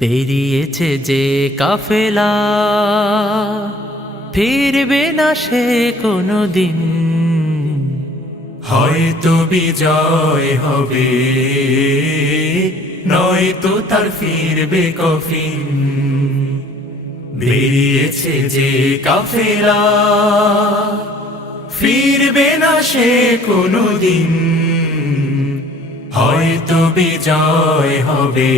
বেরিয়েছে যে কাফেলা, ফিরবে না সে কোনো দিন। হয়তো বিজয় হবে, নয়তো তার ফিরবে কফিন। বেরিয়েছে যে কাফেলা, ফিরবে না সে কোনো দিন। হয়তো বিজয় হবে,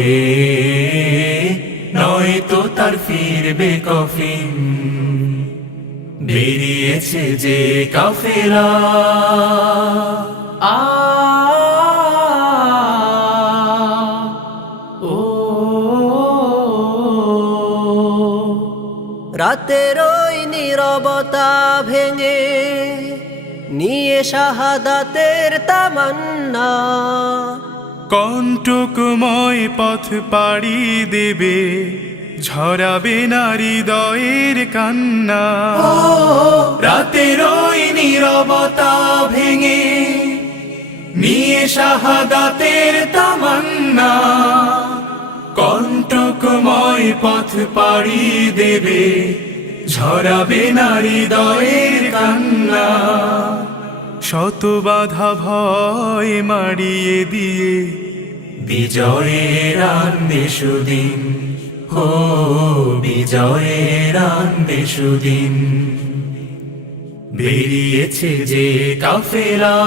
নয়তো তার ফিরবে কফিন। বেরিয়েছে যে কাফেলা। আ ও রাতের ওই নীরবতা ভেঙে নিয়ে শাহাদাতের তামান্না, কণ্টকময় পথ পাড়ি দেবে, ঝরাবে না হৃদয়ের কান্না। রাতের ওই নীরবতা ভেঙে নিয়ে শাহাদাতের তামান্না, কণ্টকময় পথ পাড়ি দেবে, ঝরাবে না হৃদয়ের কান্না। শত বাধা ভয় মারিয়ে দিয়ে বিজয়ের আনবে সুদিন। ও বিজয়ের আনবে সুদিন। বেরিয়েছে যে কাফেলা,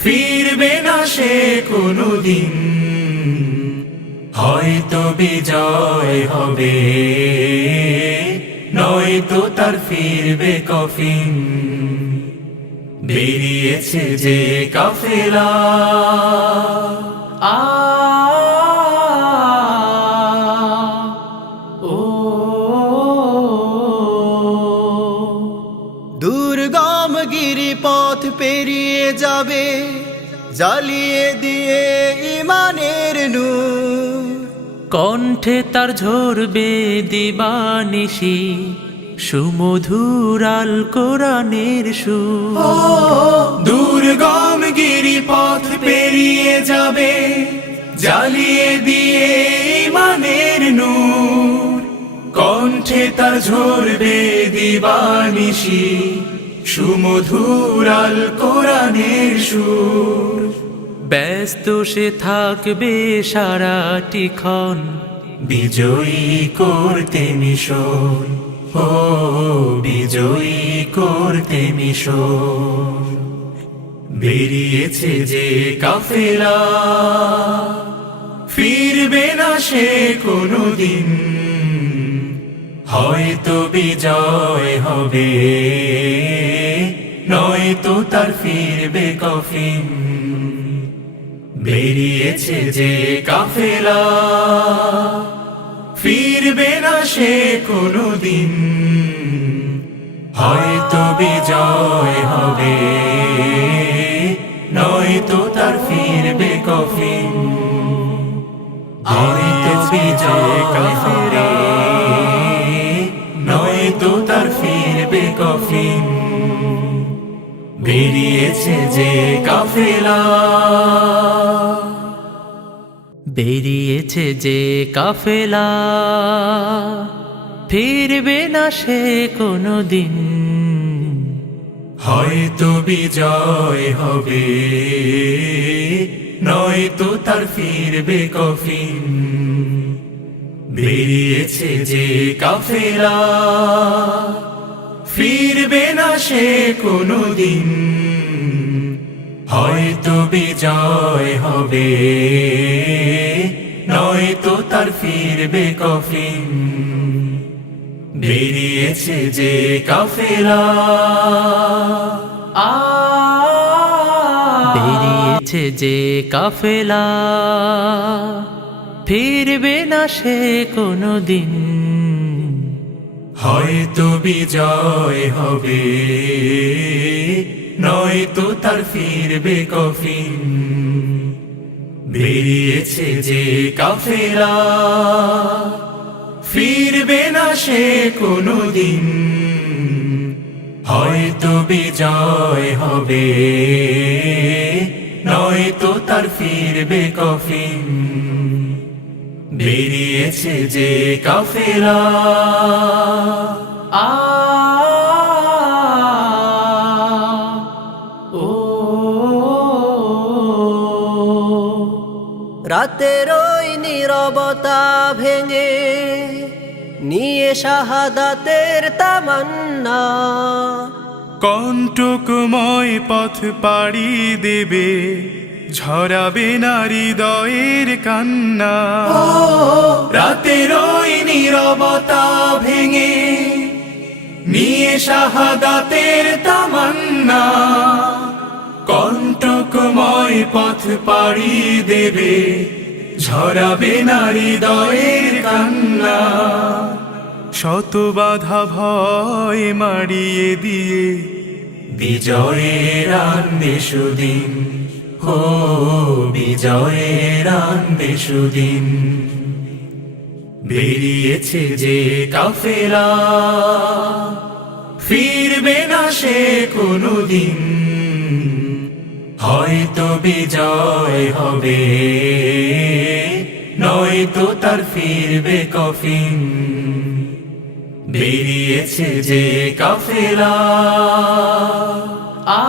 ফিরবে না সে কোনো দিন। হয়তো বিজয় হবে, নয়তো তার ফিরবে কফিন। বেরিয়েছে যে কাফেলা। আ ও দুর্গম গিরিপথ পেরিয়ে যাবে, জ্বালিয়ে দিয়ে ইমানের নূর। কণ্ঠে তার ঝরবে দিবানিশি, সুমধুর আল কোরআনের সুর। দুর্গম গিরিপথ পেরিয়ে যাবে, জ্বালিয়ে দিয়ে ইমানের নূর। কণ্ঠে তার ঝরবে দিবানিশি, সুমধুর আল কোরআনের সুর। ব্যস্ত সে থাকবে সারাটি ক্ষণ, বিজয়ী করতে মিশন। ও বিজয়ী করতে মিশন। বেরিয়েছে যে কাফেলা, ফিরবে না সে কোনো দিন। হয়তো বিজয় হবে, নয়তো তার ফিরবে কফিন। বেরিয়েছে যে কাফেলা, ফিরবে না সে কোনো দিন। হয়তো বিজয় হবে, নয়তো তার ফিরবে কফিন। হয়তো বিজয় কাফেলা, নয়তো তার ফিরবে কফিন। বেরিয়েছে যে কাফেলা। বেরিয়েছে যে কাফেলা, ফিরবে না সে কোনো দিন। হয়তো বিজয় হবে, নয়তো তার ফিরবে কফিন। বেরিয়েছে যে কাফেলা, ফিরবে না সে কোনো দিন। হয়তো বিজয় হবে, নয়তো তার ফিরবে কফিন। বেরিয়েছে যে কাফেলা। আ বেরিয়েছে যে কাফেলা, ফিরবে না সে কোনো দিন। হয়তো বিজয় হবে, নয়তো তার ফিরবে কফিন। বেরিয়েছে যে কাফেলা, ফিরবে না সে কোনো দিন। হয়তো বিজয় হবে, নয়তো তার ফিরবে কফিন। বেরিয়েছে যে কাফেলা আ ও রাতের ওই নীরবতা ভেঙে নিয়ে শাহাদাতের তামান্না কণ্টকময় পথ পাড়ি দেবে ঝরাবে না হৃদয়ের কান্না রাতের ওই নীরবতা ভেঙে নিয়ে শাহাদাতের তামান্না কণ্টকময় পথ পাড়ি দেবে ঝরাবে না হৃদয়ের কান্না শত বাধা ভয় মারিয়ে দিয়ে বিজয়ের আনবে সুদিন ও বিজয়ের আনবে সুদিন বেরিয়েছে যে কাফেলা ফিরবে না সে কোনোদিন হয়তো বিজয় হবে নয়তো তার ফিরবে কফিন বেরিয়েছে যে কাফেলা আ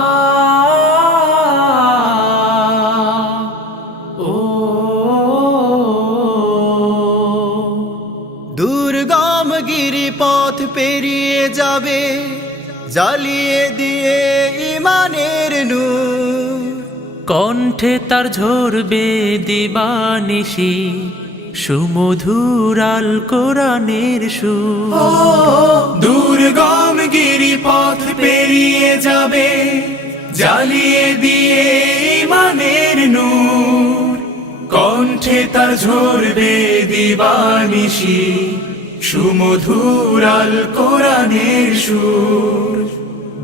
ও দুর্গম গিরিপথ পেরিয়ে যাবে জ্বালিয়ে দিয়ে ইমানের নূর কণ্ঠে তার ঝরবে দিবানিশি সুমধুর আল কোরআনের সুর দুর্গম গিরিপথ পেরিয়ে যাবে জ্বালিয়ে দিয়ে ইমানের নূর কণ্ঠে তার ঝরবে দিবানিশি সুমধুর আল কোরআনের সুর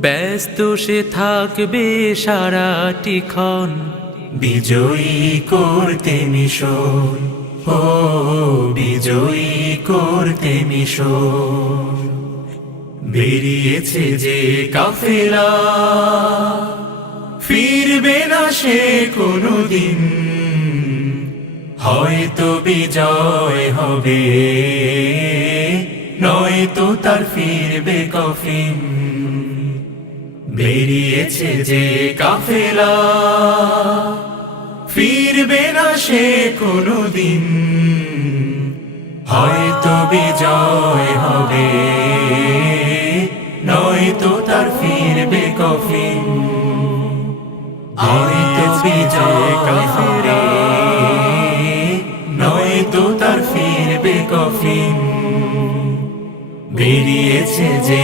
ব্যস্ত সে থাকবে সারাটি ক্ষণ বিজয়ী করতে মিশন ও বিজয়ী করতে মিশন বেরিয়েছে যে কাফেলা ফিরবে না সে কোনোদিন হয়তো বিজয় হবে নয়তো তার ফিরবে কফিন বেরিয়েছে যে কাফেলা ফিরবে না সে কোনোদিন হয়তো বিজয় হবে নয়তো তার ফিরবে কফিন হয়তো বিজয় কাফেলা নয়তো তার ফিরবে কফিন বেরিয়েছে যে